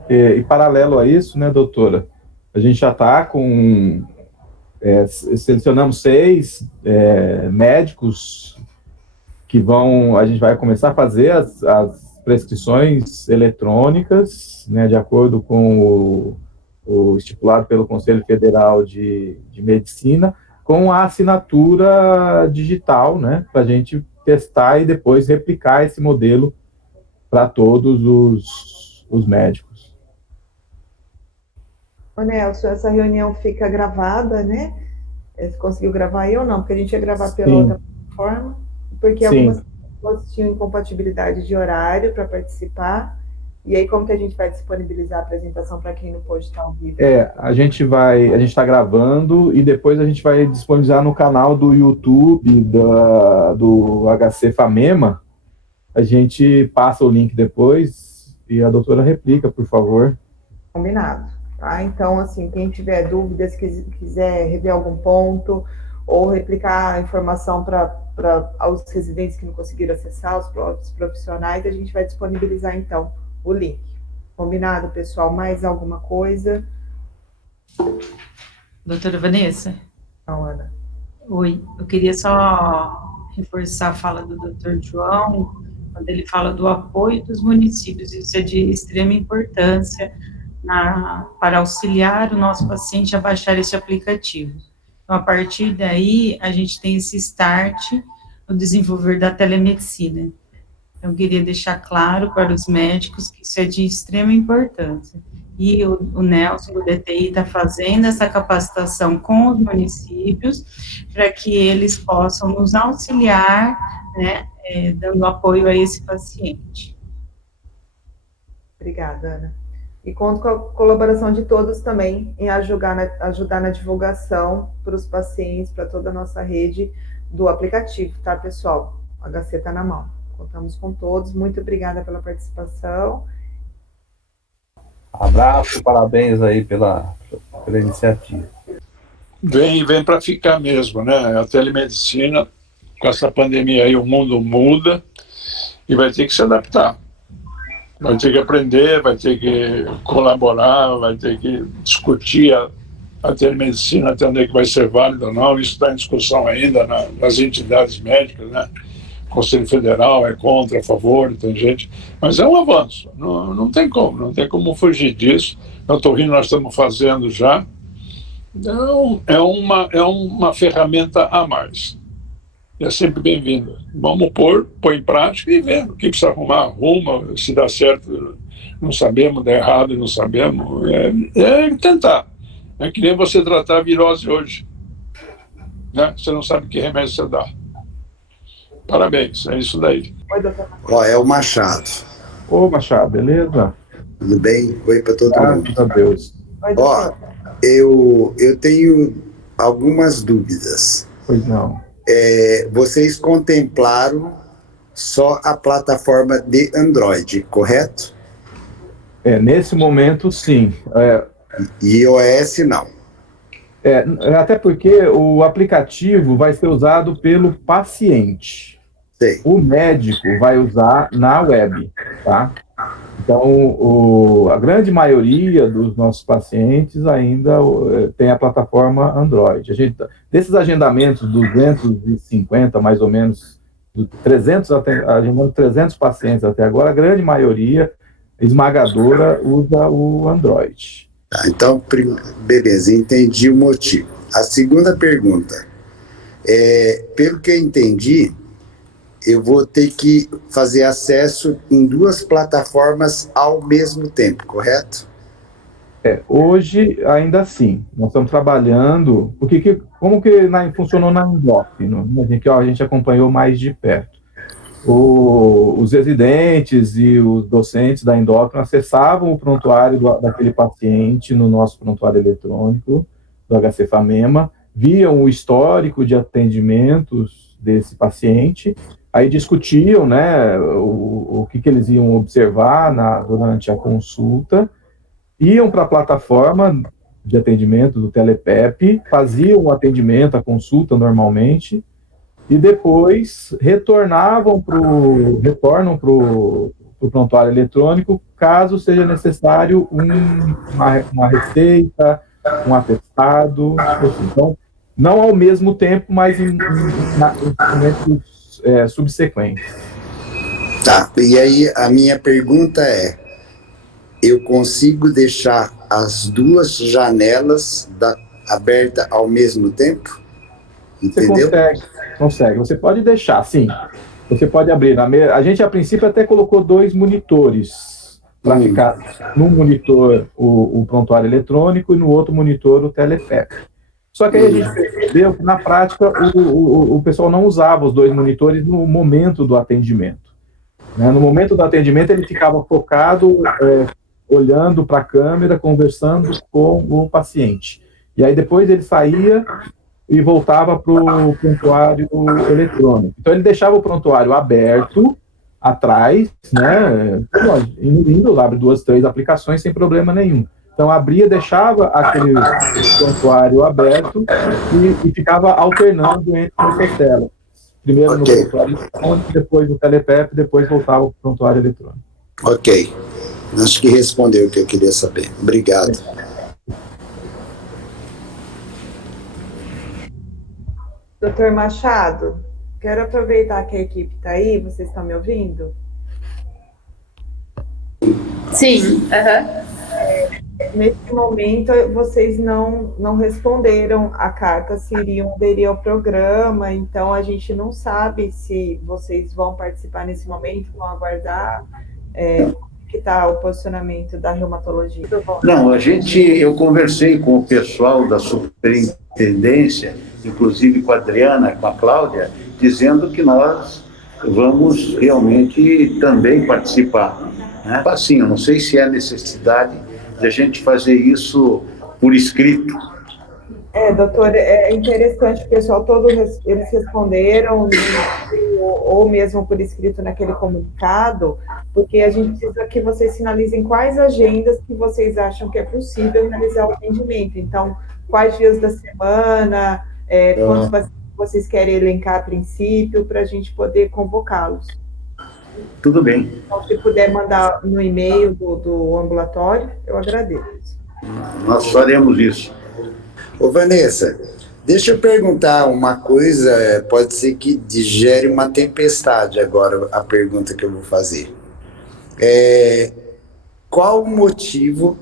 E paralelo a isso, né, doutora, a gente já está com... selecionamos 6 médicos que a gente vai começar a fazer as prescrições eletrônicas, né, de acordo com o estipulado pelo Conselho Federal de Medicina, com a assinatura digital, né, para a gente testar e depois replicar esse modelo para todos os médicos. Ô Nelson, essa reunião fica gravada, né? Você conseguiu gravar aí ou não? Porque a gente ia gravar pela outra plataforma, porque algumas pessoas tinham incompatibilidade de horário para participar. E aí, como que a gente vai disponibilizar a apresentação para quem não pôde estar ao vivo? A gente está gravando e depois a gente vai disponibilizar no canal do YouTube do HC FAMEMA. A gente passa o link depois e a doutora replica, por favor. Combinado. Tá? Então, assim, quem tiver dúvidas, quiser rever algum ponto ou replicar a informação para os residentes que não conseguiram acessar, os profissionais, a gente vai disponibilizar, então, o link. Combinado, pessoal? Mais alguma coisa? Doutora Vanessa? Não, Ana. Oi, eu queria só reforçar a fala do doutor João, quando ele fala do apoio dos municípios. Isso é de extrema importância para auxiliar o nosso paciente a baixar esse aplicativo. Então, a partir daí, a gente tem esse start no desenvolver da telemedicina. Eu queria deixar claro para os médicos que isso é de extrema importância. E o Nelson, do DTI, está fazendo essa capacitação com os municípios para que eles possam nos auxiliar, né, dando apoio a esse paciente. Obrigada, Ana. E conto com a colaboração de todos também em ajudar na divulgação para os pacientes, para toda a nossa rede do aplicativo, tá, pessoal? O HC está na mão. Contamos com todos. Muito obrigada pela participação. Abraço, parabéns aí pela iniciativa. Vem para ficar mesmo, né? A telemedicina, com essa pandemia aí, o mundo muda e vai ter que se adaptar. Vai ter que aprender, vai ter que colaborar, vai ter que discutir a telemedicina até onde é que vai ser válida ou não. Isso está em discussão ainda nas entidades médicas, né? O Conselho Federal é contra, a favor, tem gente. Mas é um avanço, não tem como fugir disso. Eu estou rindo, nós estamos fazendo já. Então, é uma ferramenta a mais. E é sempre bem-vinda. Vamos pôr em prática e ver o que precisa arruma, se dá certo, não sabemos, dá errado, não sabemos. É tentar. É que nem você tratar a virose hoje. Né? Você não sabe que remédio você dá. Parabéns, é isso daí. Ó, é o Machado. Ô, Machado, beleza? Tudo bem? Oi para todo mundo. Graças a Deus. Ó, eu tenho algumas dúvidas. Pois não. Vocês contemplaram só a plataforma de Android, correto? Nesse momento, sim. E iOS, não. Até porque o aplicativo vai ser usado pelo paciente. Sim. O médico vai usar na web, tá? Então, a grande maioria dos nossos pacientes ainda tem a plataforma Android. Desses agendamentos, 250, mais ou menos, 300 pacientes até agora, a grande maioria esmagadora usa o Android. Tá, então, beleza, entendi o motivo. A segunda pergunta, pelo que eu entendi, eu vou ter que fazer acesso em duas plataformas ao mesmo tempo, correto? Hoje, ainda assim, nós estamos trabalhando, como que funcionou na endócrino, que a gente acompanhou mais de perto. Os residentes e os docentes da endócrino acessavam o prontuário daquele paciente no nosso prontuário eletrônico, do HC FAMEMA, viam o histórico de atendimentos desse paciente, aí discutiam, né, o que eles iam observar durante a consulta, iam para a plataforma de atendimento do Telepep, faziam o atendimento, a consulta normalmente, e depois retornam para o prontuário eletrônico, caso seja necessário uma receita, um atestado, então, não ao mesmo tempo, mas em momentos subsequentes. Tá, e aí a minha pergunta eu consigo deixar as duas janelas abertas ao mesmo tempo? Entendeu? Você consegue. Você pode deixar, sim. Você pode abrir. A gente, a princípio, até colocou 2 monitores para ficar num monitor o prontuário eletrônico e no outro monitor o telepep. Só que aí a gente percebeu que, na prática, o pessoal não usava os 2 monitores no momento do atendimento. Né? No momento do atendimento, ele ficava focado, olhando para a câmera, conversando com o paciente. E aí, depois, ele saía e voltava para o prontuário eletrônico. Então, ele deixava o prontuário aberto, atrás, né? Indo, abre 2, 3 aplicações sem problema nenhum. Então, abria, deixava aquele prontuário aberto e ficava alternando entre essas telas. Primeiro no prontuário eletrônico, depois no telepep, depois voltava para o prontuário eletrônico. Ok. Acho que respondeu o que eu queria saber. Obrigado. Doutor Machado, quero aproveitar que a equipe está aí, vocês estão me ouvindo? Sim. Nesse momento, vocês não responderam a carta se iriam aderir ao programa, então a gente não sabe se vocês vão participar nesse momento, vão aguardar, que está o posicionamento da reumatologia. Não, eu conversei com o pessoal da superintendência, inclusive com a Adriana, com a Cláudia, dizendo que nós vamos realmente também participar. Né? Assim, eu não sei se há necessidade de a gente fazer isso por escrito. Doutor, é interessante, o pessoal todo, eles responderam, ou mesmo por escrito naquele comunicado, porque a gente precisa que vocês sinalizem quais agendas que vocês acham que é possível realizar o atendimento. Então, quais dias da semana, quantos pacientes vocês querem elencar a princípio, para a gente poder convocá-los. Tudo bem. Então, se puder mandar no e-mail do ambulatório, eu agradeço. Nós faremos isso. Ô, Vanessa, deixa eu perguntar uma coisa, pode ser que gere uma tempestade agora, a pergunta que eu vou fazer. Qual o motivo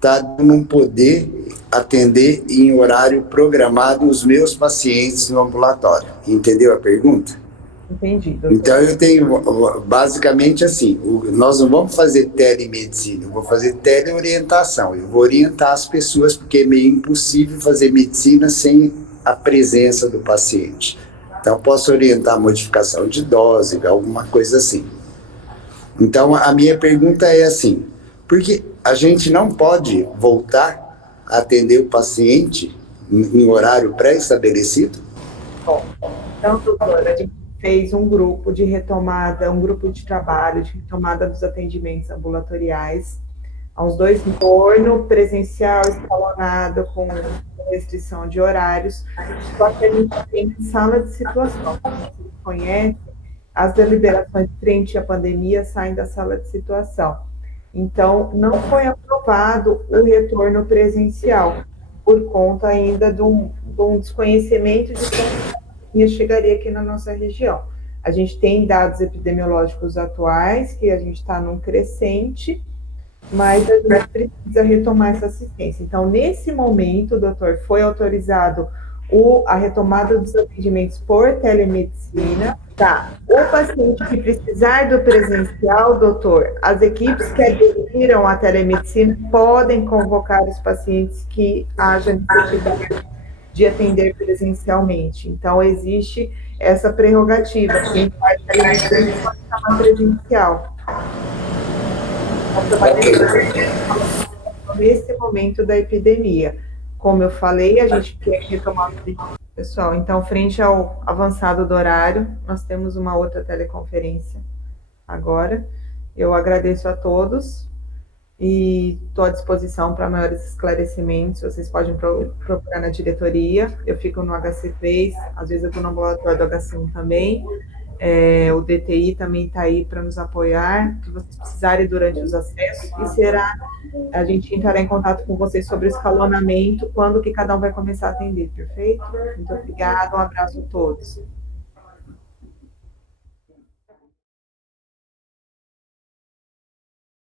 de não poder atender em horário programado os meus pacientes no ambulatório? Entendeu a pergunta? Entendi, doutor. Então, eu tenho, basicamente assim, nós não vamos fazer telemedicina, eu vou fazer teleorientação, eu vou orientar as pessoas, porque é meio impossível fazer medicina sem a presença do paciente. Então, posso orientar a modificação de dose, alguma coisa assim. Então, a minha pergunta é assim, porque a gente não pode voltar a atender o paciente em horário pré-estabelecido? Bom, então, doutora, a gente fez um grupo de retomada, um grupo de trabalho de retomada dos atendimentos ambulatoriais, há uns 2 torno presencial, escalonado, com restrição de horários, só que a gente tem sala de situação. Como vocês conhecem, as deliberações frente à pandemia saem da sala de situação. Então, não foi aprovado o retorno presencial, por conta ainda de um desconhecimento de como chegaria aqui na nossa região. A gente tem dados epidemiológicos atuais, que a gente está num crescente, mas a gente precisa retomar essa assistência. Então, nesse momento, doutor, foi autorizado a retomada dos atendimentos por telemedicina. Tá. O paciente que precisar do presencial, doutor, as equipes que aderiram à telemedicina podem convocar os pacientes que haja necessidade de atender presencialmente. Então, existe essa prerrogativa. Quem faz telemedicina pode chamar presencial. Nesse momento da epidemia. Como eu falei, a gente quer retomar o pessoal. Então, frente ao avançado do horário, nós temos uma outra teleconferência agora. Eu agradeço a todos e estou à disposição para maiores esclarecimentos. Vocês podem procurar na diretoria. Eu fico no HC3, às vezes eu estou no ambulatório do HC1 também. O DTI também está aí para nos apoiar, se vocês precisarem durante os acessos, e a gente entrará em contato com vocês sobre o escalonamento, quando que cada um vai começar a atender, perfeito? Muito obrigada, um abraço a todos.